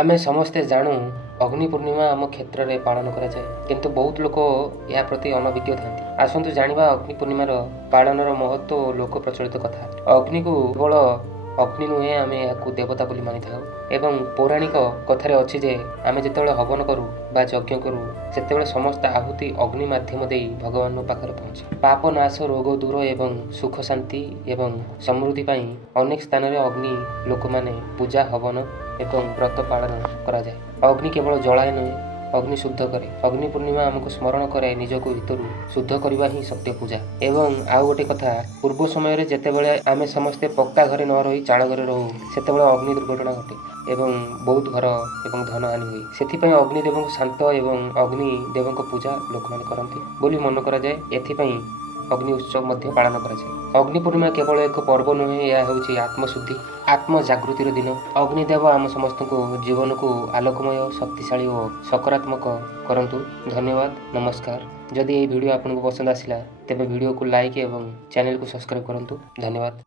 आमे समस्ते जानू अग्नि पूर्णिमा आम क्षेत्र में पालन कराए किंतु बहुत लोक या प्रति अनभिज्ञ था। आसतु जानिबा अग्नि पूर्णिमार पालन महत्व और लोक प्रचलित कथा। अग्नि को केवल अग्नि नुहे आम या देवता बोली मानि था एवं पौराणिक कथार अच्छी जे आम जिते हवन करूँ बा यज्ञ करूँ से समस्त आहुति अग्नि माध्यम दे भगवान पाखे पहुँचे। पाप नाश रोग दूर एवं सुख शांति एवं समृद्धि अनेक स्थान में अग्नि लोक माने पूजा हवन एवं व्रत पालन करा जाए। अग्नि केवल जलाए नुहे अग्नि शुद्ध करे। अग्नि पूर्णिमा आमको स्मरण करे निजक भितर शुद्ध करवा ही सत्य पूजा। एवं आउ गोटे कथा पूर्व समय जितेबाला आम समस्ते पक्का घरे न रही चाल घरे रहू से अग्नि दुर्घटना घटे एवं बहुत घर एवं धन हानि हुए। से अग्निदेव को शांत एवं अग्निदेव पूजा लोक मैंने करती बोली मन कराए। एथिपाई अग्नि उत्सव मध्य पालन कराए। अग्नि पूर्णिमा केवल एक पर्व नुहे यह हूँ आत्मशुद्धि आत्म जागृतिर दिन। अग्निदेव आम समस्त को जीवन को आलोकमय शक्तिशाली और सकारात्मक करंतु। धन्यवाद नमस्कार। जदि ये वीडियो आपको पसंद आसला तेरे वीडियो को लाइक एवं चैनल को सब्सक्राइब करंतु। धन्यवाद।